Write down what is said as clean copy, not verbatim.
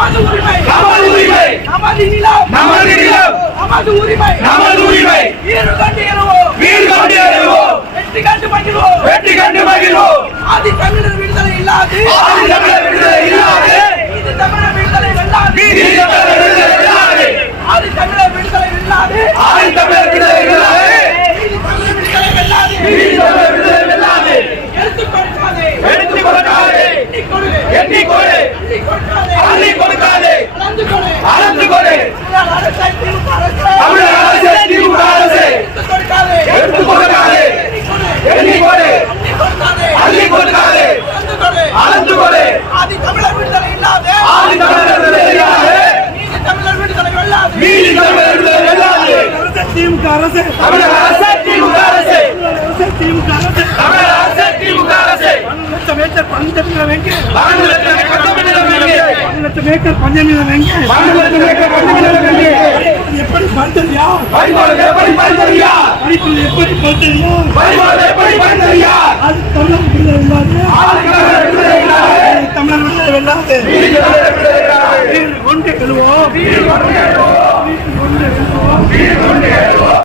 நமது உரிமை நமது உரிமை நமது நிலம் நமது நிலம் நமது உரிமை நமது உரிமை வீறு கண்டு எழுவோம் வீறு கண்டு எழுவோம் வெற்றி கண்டு மகிழ்வோம் வெற்றி கண்டு மகிழ்வோம் ஆதி தமிழர் விடுதலை இல்லாது ஆதி தமிழர் விடுதலை இல்லாது இது தமிழர் விடுதலை வெல்லாது இது தமிழர் விடுதலை இல்லாது ஆதி தமிழர் விடுதலை வெல்லாது ஆதி தமிழர் விடுதலை இல்லாது இது தமிழர் விடுதலை வெல்லாது இது தமிழர் விடுதலை இல்லாது எடுத்துக் கொடுக்காதே எடுத்துக் கொடுக்காதே எண்ணிக் கொடு எண்ணிக் கொடு அள்ளிக் கொடுக்காதே அள்ளிக் கொடுக்காதே அளந்து கொடு அளந்து கொடு தமிழர் அரசை திமுக அரசு தமிழக அரசு திமுக அரசு எடுத்துக் கொடுக்காதே எடுத்துக் கொடுக்காதே எண்ணிக் கொடு அள்ளிக் கொடுக்காதே அள்ளிக் கொடுக்காதே அளந்து கொடு அளந்து கொடு ஆதி தமிழர் விடுதலை இல்லாது ஆதி தமிழர் விடுதலை இல்லாது நீதி தமிழர் விடுதலை வெல்லாது நீதி தமிழர் விடுதலை இல்லாது திமுக அரசு தமிழக அரசு திமுக அரசு திமுக அரசு தமிழக அரசு திமுக அரசு 1,00,000 ஏக்கர் பஞ்சமிடம் எங்கே 12 லட்சம் கட்டமைப்பிடம் எங்கே 1,00,000 ஏக்கர் பஞ்சமிடம் எங்கே 12 லட்சம் ஏக்கர் கட்டமைப்பிடம் எங்கே எப்படி பஞ்சரியா வரிமாடு எப்படி பறித்தறியா படிப்பு எப்படி பஞ்சரியா வரிமாடு எப்படி பறித்தறியா அது தமிழர் விடுதலை இல்லாது ஆதி தமிழர் விடுதலை இல்லாது தமிழர் விடுதலை வெல்லாது நீதி தமிழர் விடுதலை